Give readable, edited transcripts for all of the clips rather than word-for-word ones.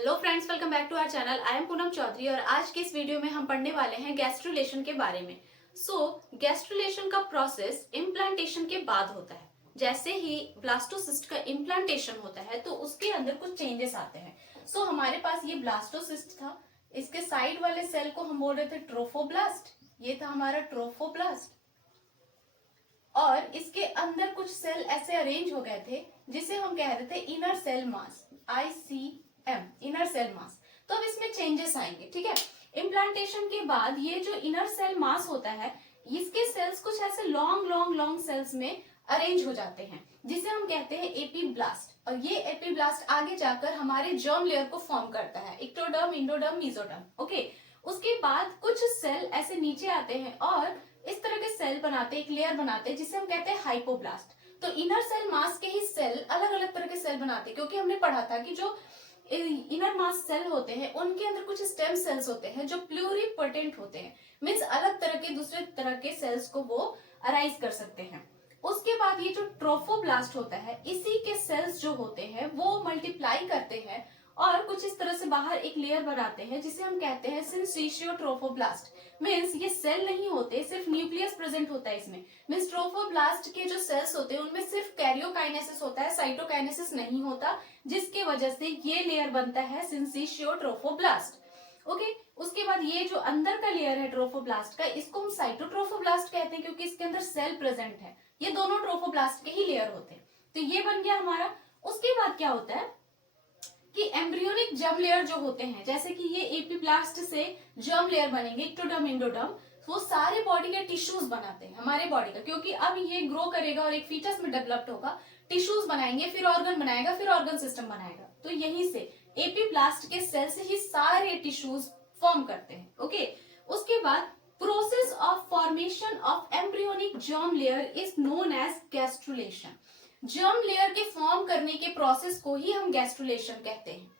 Hello friends, welcome back to our channel. I am Poonam Chaudhary और आज के इस वीडियो में हम पढ़ने वाले हैं गैस्ट्रुलेशन के बारे में। गैस्ट्रुलेशन का प्रोसेस इम्प्लांटेशन के बाद होता है। जैसे ही ब्लास्टोसिस्ट का इम्प्लांटेशन होता है तो उसके अंदर कुछ चेंजेस आते हैं। हमारे पास ये ब्लास्टोसिस्ट था, इसके साइड वाले सेल को हम बोल रहे थे ट्रोफोब्लास्ट। ये था हमारा ट्रोफोब्लास्ट और इसके अंदर कुछ सेल ऐसे अरेंज हो गए थे जिसे हम कह रहे थे inner cell mass, ICM, inner cell mass. तो अब इसमें चेंजेस आएंगे, ठीक है। इम्प्लांटेशन के बाद ये जो इनर सेल मास होता है, इसके सेल्स कुछ ऐसे लॉन्ग लॉन्ग लॉन्ग सेल्स में अरेंज हो जाते हैं जिसे हम कहते हैं एपीब्लास्ट। और ये एपीब्लास्ट आगे जाकर हमारे जर्म लेयर को फॉर्म करता है, इक्टोडर्म, इंडोडर्म, मीजोडर्म। ओके, उसके बाद कुछ सेल ऐसे नीचे आते हैं और इस तरह के सेल बनाते हैं, एक लेयर बनाते हैं जिसे हम कहते हैं हाइपोब्लास्ट। तो इनर सेल मास के ही सेल अलग अलग तरह के सेल बनाते हैं, क्योंकि हमने पढ़ा था कि जो इनर मास सेल होते हैं उनके अंदर कुछ स्टेम सेल्स होते हैं जो प्लूरिपोटेंट होते हैं, मीन्स अलग तरह के दूसरे तरह के सेल्स को वो अराइज कर सकते हैं। उसके बाद ये जो ट्रोफोब्लास्ट होता है, इसी के सेल्स जो होते हैं वो मल्टीप्लाई करते हैं और कुछ इस तरह से बाहर एक लेयर बनाते हैं जिसे हम कहते हैं सिंसिशियो ट्रोफोब्लास्ट। मीन्स ये सेल नहीं होते, सिर्फ न्यूक्लियस प्रेजेंट होता है इसमें। मीन्स ट्रोफोब्लास्ट के जो सेल्स होते हैं उनमें सिर्फ कैरियोकाइनेसिस होता है, साइटोकाइनेसिस नहीं होता, जिसके वजह से ये लेयर बनता है सिंसिशियो ट्रोफोब्लास्ट। ओके, उसके बाद ये जो अंदर का लेयर है ट्रोफोब्लास्ट का, इसको हम साइटोट्रोफोब्लास्ट कहते हैं क्योंकि इसके अंदर सेल प्रेजेंट है। ये दोनों ट्रोफोब्लास्ट के ही लेयर होते हैं। तो ये बन गया हमारा। उसके बाद क्या होता है कि एम्ब्रियोनिक जर्म लेयर जो होते हैं, जैसे कि ये एपीब्लास्ट से जर्म लेयर बनेंगे, इक्टोडर्म, इंडोडर्म, वो सारे बॉडी के टिश्यूज बनाते हैं हमारे बॉडी का, क्योंकि अब ये ग्रो करेगा और एक फीटस में डेवलप्ड होगा, टिश्यूज बनाएंगे, फिर ऑर्गन बनाएगा, फिर ऑर्गन सिस्टम बनाएगा। तो यहीं से एपीब्लास्ट के सेल से ही सारे टिश्यूज फॉर्म करते हैं। ओके, उसके बाद process of formation of embryonic germ layer is known as gastrulation. Germ layer के फॉर्म करने के प्रोसेस को ही हम गैस्ट्रुलेशन कहते हैं।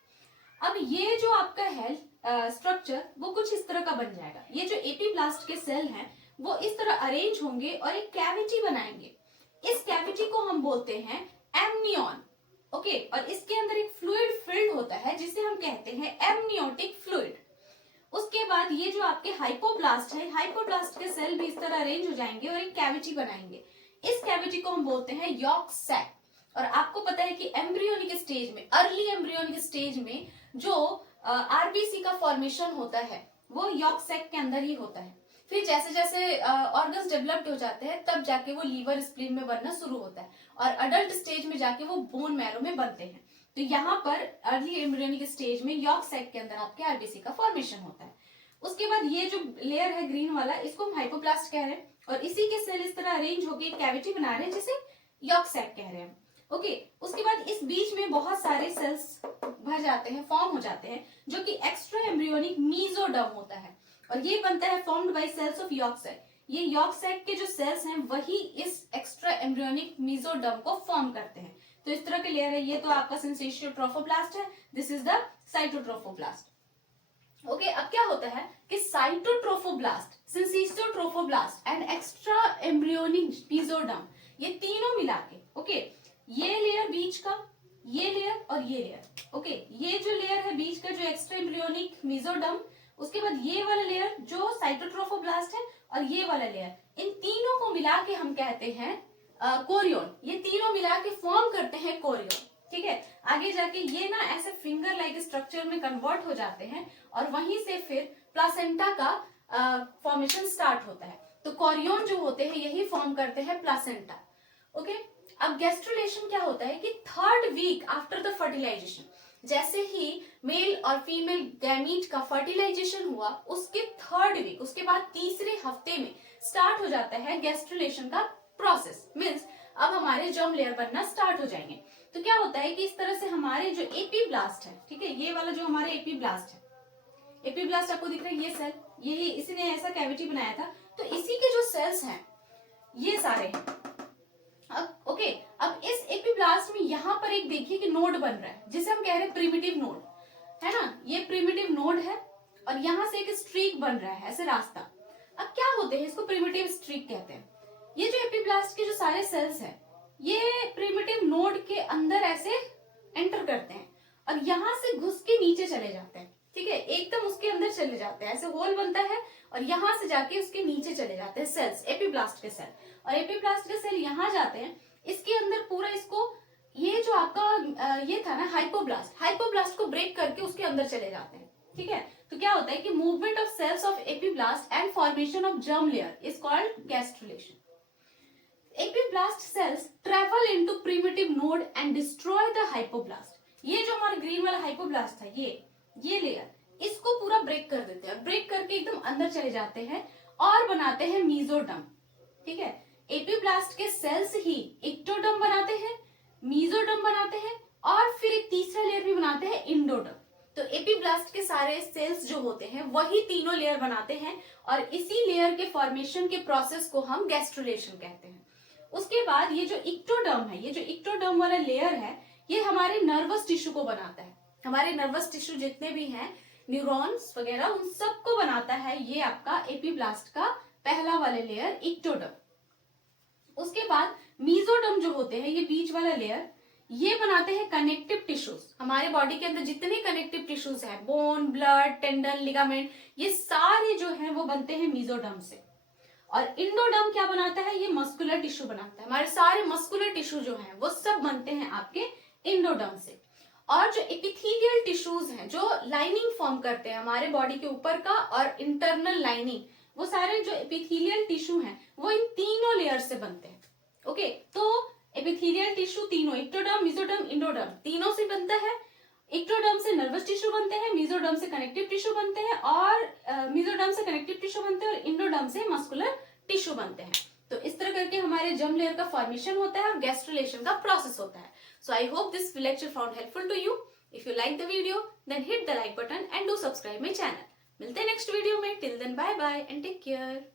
अब ये जो आपका है स्ट्रक्चर, वो कुछ इस तरह का बन जाएगा। ये जो एपीब्लास्ट के सेल हैं वो इस तरह अरेंज होंगे और एक कैविटी बनाएंगे। इस कैविटी को हम बोलते हैं एमनियन। ओके, और इसके अंदर एक फ्लूइड फिल्ड होता है जिसे हम कहते हैं एमनियोटिक फ्लूइड। उसके बाद ये जो आपके हाइपोब्लास्ट है, हाइपोब्लास्ट के सेल भी इस तरह अरेंज हो जाएंगे और एक कैविटी बनाएंगे। इस कैविटी को हम बोलते हैं यॉर्क सैक। और आपको पता है कि एम्ब्रियोनिक स्टेज में, अर्ली एम्ब्रियोनिक स्टेज में जो आरबीसी का फॉर्मेशन होता है वो यॉर्क सैक के अंदर ही होता है। फिर जैसे जैसे ऑर्गन्स डेवलप्ड हो जाते हैं तब जाके वो लीवर स्प्लीन में बनना शुरू होता है और अडल्ट स्टेज में जाके वो बोन मैरो में बनते हैं। तो यहाँ पर अर्ली एम्ब्रियोनिक स्टेज में यॉर्क सैक के अंदर आपके आरबीसी का फॉर्मेशन होता है। उसके बाद ये जो लेयर है ग्रीन वाला, इसको हम हाइपोब्लास्ट कह रहे हैं और इसी के सेल इस तरह अरेंज होकर एक कैविटी बना रहे हैं जिसे यॉर्क सैक कह रहे हैं। ओके, उसके बाद इस बीच में बहुत सारे सेल्स भर जाते हैं, फॉर्म हो जाते हैं, जो कि एक्स्ट्रा एम्ब्रियोनिक मीजोडर्म होता है और ये बनता है formed by cells of yolk sac. ये यॉर्क सैक के जो सेल्स हैं वही इस एक्स्ट्रा एम्ब्रियोनिक मीजोडर्म को फॉर्म करते हैं। तो इस तरह के लेयर है। ये तो आपका सिंसिशियो ट्रोफोब्लास्ट है, this is the cytotrophoblast. Okay, अब क्या होता है कि cytotrophoblast, syncytiotrophoblast and extra embryonic mesoderm, ये तीनों मिला के, ओके, ये लेयर बीच का, ये लेयर और ये लेयर। ओके, ये जो लेयर है बीच का जो एक्स्ट्रा एम्ब्रियोनिक मीजोडर्म, उसके बाद ये वाला लेयर जो साइटोट्रोफोब्लास्ट है और ये वाला लेयर, इन तीनों को मिला के हम कहते हैं कोरियोन। ये तीनों मिला के फॉर्म करते हैं कोरियोन। ठीक है, आगे जाके ये ना ऐसे फिंगर लाइक स्ट्रक्चर में कन्वर्ट हो जाते हैं और वहीं से फिर प्लासेंटा का फॉर्मेशन स्टार्ट होता है। तो कोरियोन जो होते हैं यही फॉर्म करते हैं प्लासेंटा। ओके, अब गैस्ट्रुलेशन क्या होता है कि third week after the fertilization, जैसे ही मेल और फीमेल गैमीट का फर्टिलाइजेशन हुआ उसके थर्ड वीक, उसके बाद तीसरे हफ्ते में स्टार्ट हो जाता है गैस्ट्रुलेशन का प्रोसेस। मीन्स अब हमारे जर्म लेयर बनना स्टार्ट हो जाएंगे। तो क्या होता है कि इस तरह से हमारे जो एपीब्लास्ट है, ठीक है, ये वाला जो हमारा एपीब्लास्ट है, एपीब्लास्ट आपको दिख रहा है, ये सेल, यही इसी ने ऐसा कैविटी बनाया था। तो इसी के जो सेल्स हैं ये सारे हैं। अब ओके, अब इस एपीब्लास्ट में यहाँ पर एक देखिए कि नोड बन रहा है जिसे हम कह रहे हैं प्रिमिटिव नोड, है ना, ये प्रिमिटिव नोड है और यहाँ से एक स्ट्रीक बन रहा है ऐसे रास्ता। अब क्या होते हैं, इसको प्रिमिटिव स्ट्रीक कहते हैं। ये जो एपीब्लास्ट के जो सारे सेल्स हैं ये प्रिमिटिव नोड के अंदर ऐसे एंटर करते हैं और यहाँ से घुस के नीचे चले चले जाते हैं, ठीक है, एकदम उसके अंदर चले जाते हैं, ऐसे होल बनता है और यहाँ से जाके उसके नीचे चले जाते हैं सेल्स, एपीब्लास्ट के सेल, और एपीब्लास्ट के सेल यहाँ जाते हैं, इसके अंदर पूरा इसको, ये जो आपका ये था ना हाइपोब्लास्ट, हाइपोब्लास्ट को ब्रेक करके उसके अंदर चले जाते हैं, ठीक है। तो क्या होता है कि movement of cells of epiblast and formation of germ layer is called gastrulation. Epiblast cells travel into primitive node and destroy the hypoblast. ये जो हमारा ग्रीन वाला हाइपोब्लास्ट था, ये लेयर, इसको पूरा ब्रेक कर देते हैं, ब्रेक करके एकदम अंदर चले जाते हैं और बनाते हैं मीजोडर्म, ठीक है। एपीब्लास्ट के सेल्स ही इक्टोडर्म बनाते हैं, मीजोडर्म बनाते हैं और फिर एक तीसरा लेयर भी बनाते हैं, इंडोडर्म। तो एपीब्लास्ट के सारे सेल्स जो होते हैं वही तीनों लेयर बनाते हैं और इसी लेयर के फॉर्मेशन के प्रोसेस को हम गैस्ट्रुलेशन कहते हैं। उसके बाद ये जो इक्टोडर्म है, ये जो इक्टोडर्म वाला लेयर है, ये हमारे नर्वस टिश्यू को बनाता है, हमारे नर्वस टिश्यू जितने भी हैं, न्यूरॉन्स वगैरह, उन सबको बनाता है ये आपका एपीब्लास्ट का पहला वाला लेयर इक्टोडर्म। उसके बाद मीजोडर्म जो होते हैं, ये बीच वाला लेयर, ये बनाते हैं कनेक्टिव टिश्यूज। हमारे बॉडी के अंदर जितने कनेक्टिव टिश्यूज हैं, बोन, ब्लड, टेंडन, लिगामेंट, ये सारे जो हैं वो बनते हैं मीजोडर्म से। और इंडोडर्म क्या बनाता है, ये मस्कुलर टिश्यू बनाता है, हमारे सारे मस्कुलर टिश्यू जो हैं वो सब बनते हैं आपके इंडोडर्म से। और जो एपिथेलियल टिश्यूज हैं, जो लाइनिंग फॉर्म करते हैं हमारे बॉडी के ऊपर का और इंटरनल लाइनिंग, वो सारे जो एपिथेलियल टिश्यू हैं वो इन तीनों लेयर से बनते हैं। ओके, तो एपिथेलियल टिश्यू तीनों, इक्टोडर्म, मीजोडर्म, इंडोडर्म, तीनों से बनता है। इक्टोडर्म से नर्वस टिश्यू बनते हैं, मीजोडर्म से कनेक्टिव टिश्यू बनते हैं और मीजोडर्म से कनेक्टिव टिश्यू बनते हैं और इंडोडर्म से मस्कुलर टिश्यू बनते हैं। तो इस तरह करके हमारे जर्म लेयर का फॉर्मेशन होता है और गैस्ट्रुलेशन का प्रोसेस होता है। So I hope this lecture found helpful to you. If you like the video then hit the like button and do subscribe my channel. मिलते हैं नेक्स्ट वीडियो में। Till then bye bye and take care.